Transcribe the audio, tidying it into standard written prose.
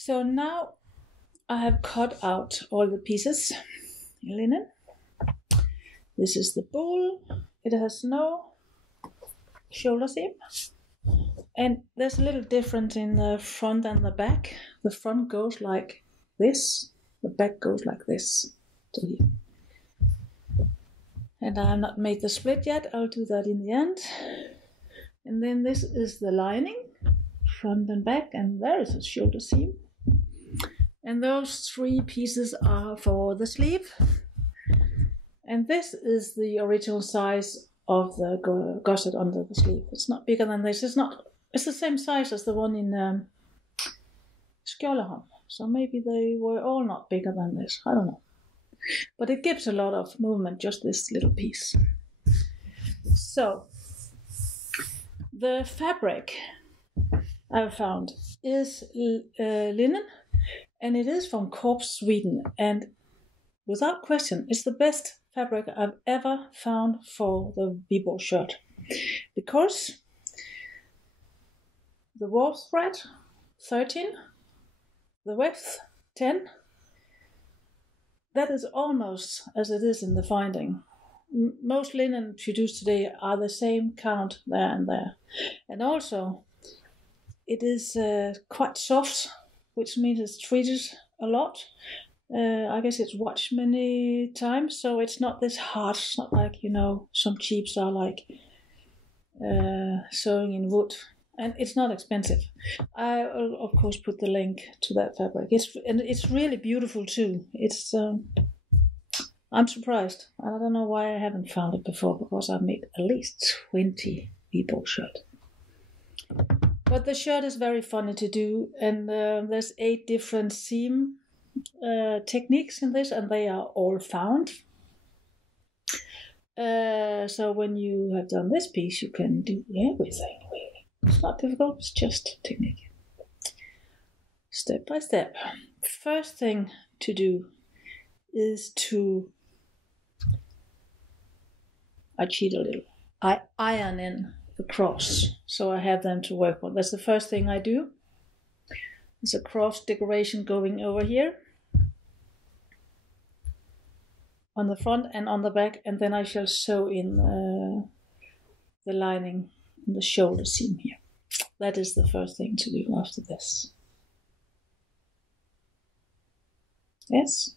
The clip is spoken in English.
So now I have cut out all the pieces in linen. This is the bowl. It has no shoulder seam. And there's a little difference in the front and the back. The front goes like this. The back goes like this to here. And I have not made the split yet. I'll do that in the end. And then this is the lining, front and back, and there is a shoulder seam. And those 3 pieces are for the sleeve. And this is the original size of the gusset under the sleeve. It's not bigger than this. It's the same size as the one in Skjoldaham. So maybe they were all not bigger than this. I don't know. But it gives a lot of movement, just this little piece. So, the fabric I found is linen, and it is from Corps Sweden. And without question, it's the best fabric I've ever found for the Viborg shirt. Because the warp thread, 13, the width, 10, that is almost as it is in the finding. Most linen produced today are the same count there and there. And also, it is quite soft, which means it's treated a lot. I guess it's washed many times, so it's not this hard. It's not like, some cheaps are like sewing in wood. And it's not expensive. I will, of course, put the link to that fabric. It's really beautiful too. I'm surprised. I don't know why I haven't found it before, because I've made at least 20 Viborg shirts. But the shirt is very funny to do, and there's 8 different seam techniques in this, and they are all found. So when you have done this piece, you can do everything, really. It's not difficult, it's just technique. Step by step. First thing to do is I cheat a little. I iron in the cross, so I have them to work with. That's the first thing I do. There's a cross decoration going over here on the front and on the back, and then I shall sew in the lining in the shoulder seam here. That is the first thing to do after this. Yes?